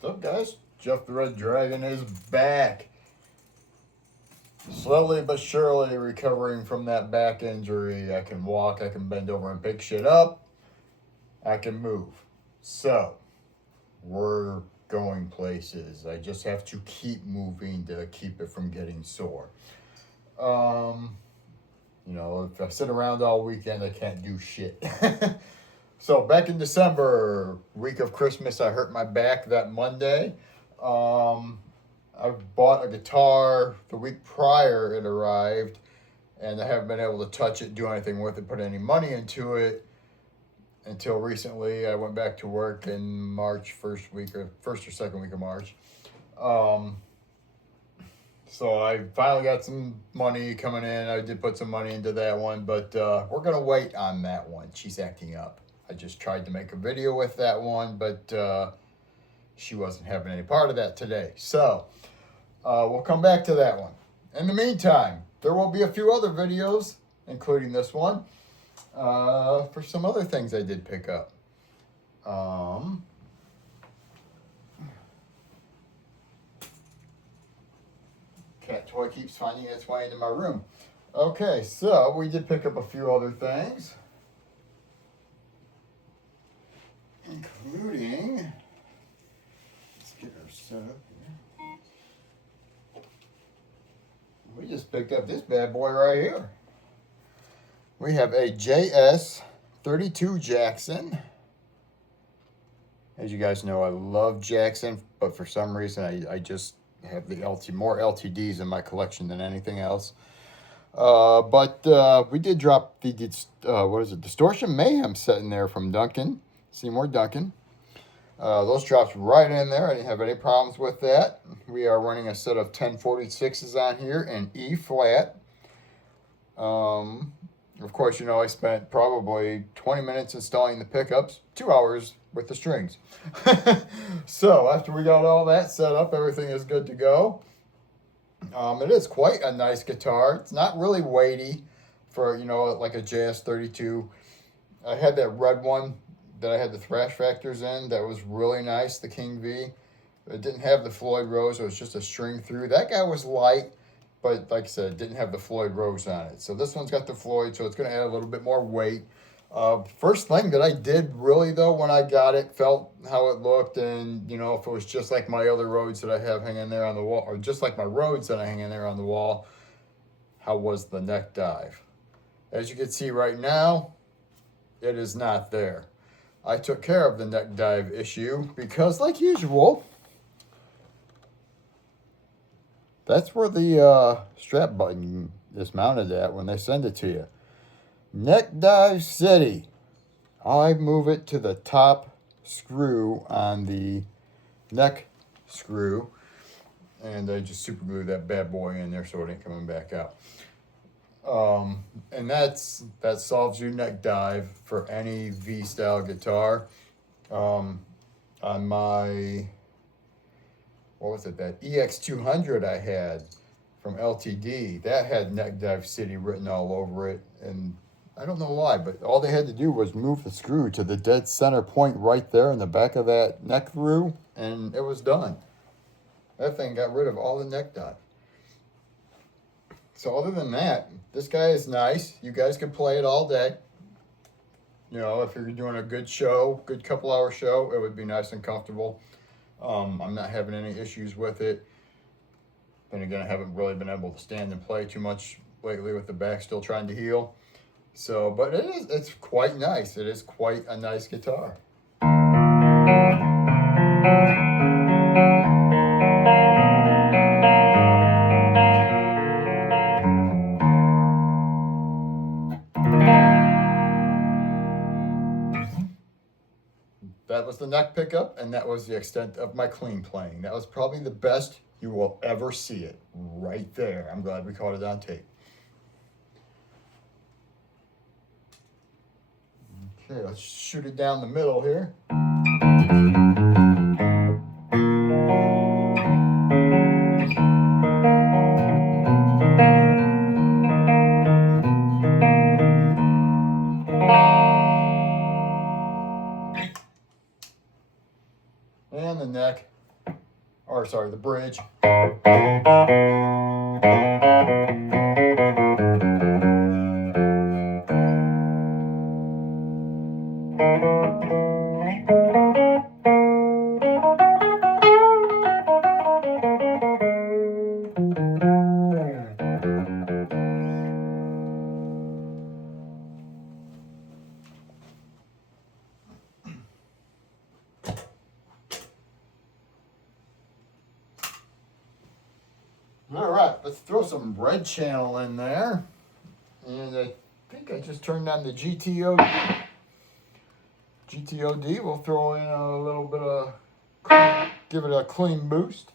What's up, guys? Jeff the Red Dragon is back. Slowly but surely recovering from that back injury. I can walk, I can bend over and pick shit up. I can move. So, we're going places. I just have to keep moving to keep it from getting sore. If I sit around all weekend, I can't do shit. So back in December, week of Christmas, I hurt my back that Monday. I bought a guitar the week prior it arrived, and I haven't been able to touch it, do anything with it, put any money into it until recently. I went back to work in March, first or second week of March. So I finally got some money coming in. I did put some money into that one, but we're going to wait on that one. She's acting up. I just tried to make a video with that one, but she wasn't having any part of that today. So we'll come back to that one. In the meantime, there will be a few other videos, including this one, for some other things I did pick up. Cat toy keeps finding its way into my room. Okay, so we did pick up a few other things, including, let's get her set up here. We just picked up this bad boy right here. We have a JS32 Jackson. As you guys know, I love Jackson, but for some reason I just have the more LTDs in my collection than anything else. But we did drop the Distortion Mayhem set in there from Duncan, Seymour Duncan. Those dropped right in there. I didn't have any problems with that. We are running a set of 1046s on here in E flat. Of course, I spent probably 20 minutes installing the pickups, 2 hours with the strings. So after we got all that set up, everything is good to go. It is quite a nice guitar. It's not really weighty for, like a JS32. I had that red one that I had the Thrash Factors in. That was really nice, the King V. It didn't have the Floyd Rose. It was just a string through. That guy was light, but like I said, it didn't have the Floyd Rose on it. So this one's got the Floyd, so it's going to add a little bit more weight. First thing that I did really, though, when I got it, felt how it looked, and, if it was just like my other Rhodes that I have hanging there on the wall, or just like my Rhodes that I hang in there on the wall, how was the neck dive? As you can see right now, it is not there. I took care of the neck dive issue because, like usual, that's where the strap button is mounted at when they send it to you. Neck dive city. I move it to the top screw on the neck screw, and I just super glue that bad boy in there so it ain't coming back out. And that solves your neck dive for any V-style guitar. On my, that EX200 I had from LTD, that had Neck Dive City written all over it, and I don't know why, but all they had to do was move the screw to the dead center point right there in the back of that neck groove, and it was done. That thing got rid of all the neck dive. So other than that, this guy is nice. You guys can play it all day. If you're doing a good show, good couple hour show, it would be nice and comfortable. I'm not having any issues with it. Then again, I haven't really been able to stand and play too much lately with the back still trying to heal. So, but it's quite nice. It is quite a nice guitar. That was the neck pickup, and that was the extent of my clean playing. That was probably the best you will ever see it right there. I'm glad we caught it on tape. Okay, let's shoot it down the middle here. And the neck or sorry, the bridge. All right, let's throw some red channel in there. And I think I just turned on the GTOD. We'll throw in a little bit of, give it a clean boost.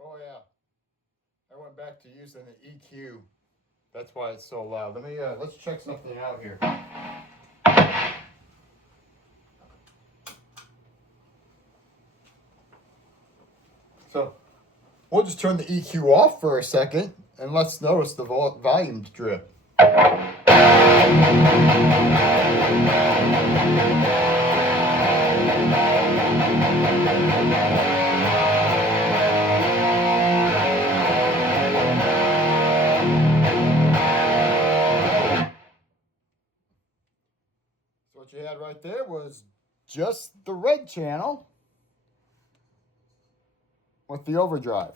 Oh yeah, I went back to using the EQ. That's why it's so loud. Let's check something out here. So we'll just turn the EQ off for a second and let's notice the volume drip. So what you had right there was just the red channel with the overdrive.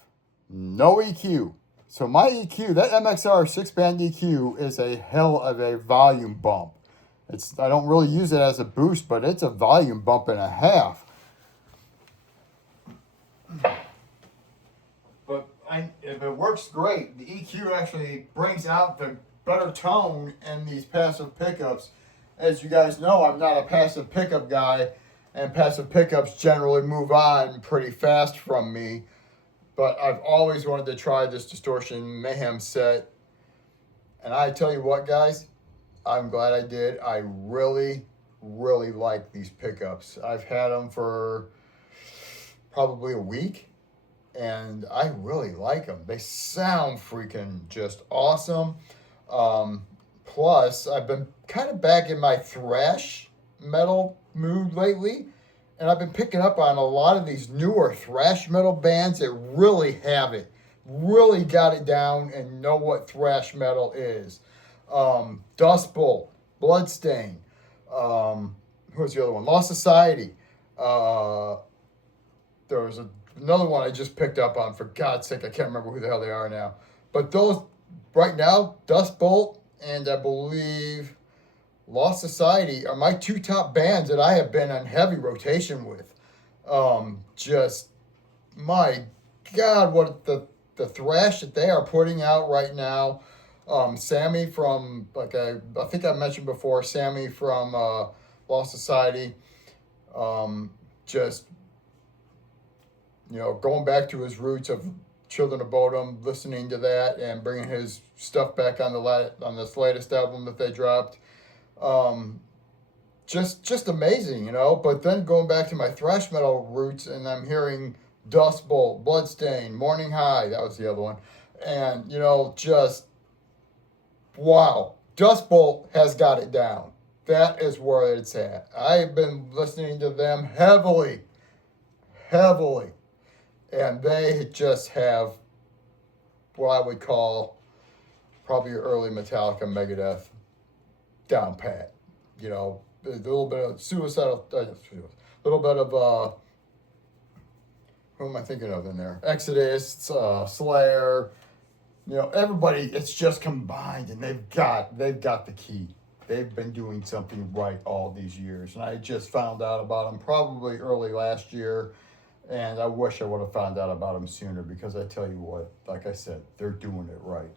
No EQ. So my EQ, that MXR 6-band EQ is a hell of a volume bump. I don't really use it as a boost, but it's a volume bump and a half. But if it works great, the EQ actually brings out the better tone in these passive pickups. As you guys know, I'm not a passive pickup guy, and passive pickups generally move on pretty fast from me. But I've always wanted to try this Distortion Mayhem set. And I tell you what, guys, I'm glad I did. I really, really like these pickups. I've had them for probably a week, and I really like them. They sound freaking just awesome. Plus, I've been kind of back in my thrash metal mood lately. And I've been picking up on a lot of these newer thrash metal bands that really have it, really got it down and know what thrash metal is. Dust Bolt, Bloodstain, who's the other one? Lost Society. There was another one I just picked up on, for God's sake, I can't remember who the hell they are now. But those, right now, Dust Bolt and I believe Lost Society are my two top bands that I have been on heavy rotation with. Just, my God, what the thrash that they are putting out right now. Sammy from, like I think I mentioned before, Sammy from Lost Society. Just, going back to his roots of Children of Bodom, listening to that and bringing his stuff back on this latest album that they dropped. Just amazing, but then going back to my thrash metal roots, and I'm hearing Dust Bolt, Bloodstain, Morning High, that was the other one, and just wow, Dust Bolt has got it down. That is where it's at. I've been listening to them heavily, and they just have what I would call probably your early Metallica, Megadeth down pat. A little bit of suicidal, a little bit of, who am I thinking of in there? Exodus, Slayer, everybody, it's just combined, and they've got the key. They've been doing something right all these years, and I just found out about them probably early last year, And I wish I would have found out about them sooner, because I tell you what, like I said, they're doing it right.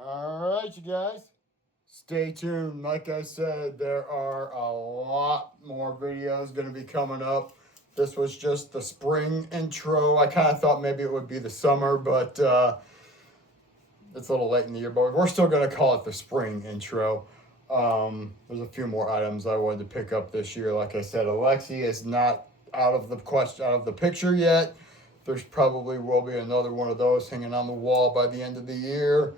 All right, you guys. Stay tuned. Like I said, there are a lot more videos going to be coming up. This was just the spring intro. I kind of thought maybe it would be the summer, but it's a little late in the year. But we're still going to call it the spring intro. There's a few more items I wanted to pick up this year. Like I said, Alexi is not out of the picture yet. There's probably will be another one of those hanging on the wall by the end of the year.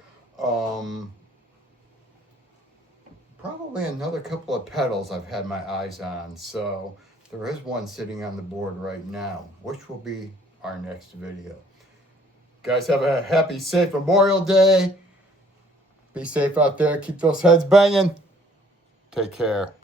Probably another couple of pedals I've had my eyes on. So there is one sitting on the board right now, which will be our next video. Guys, have a happy, safe Memorial Day. Be safe out there. Keep those heads banging. Take care.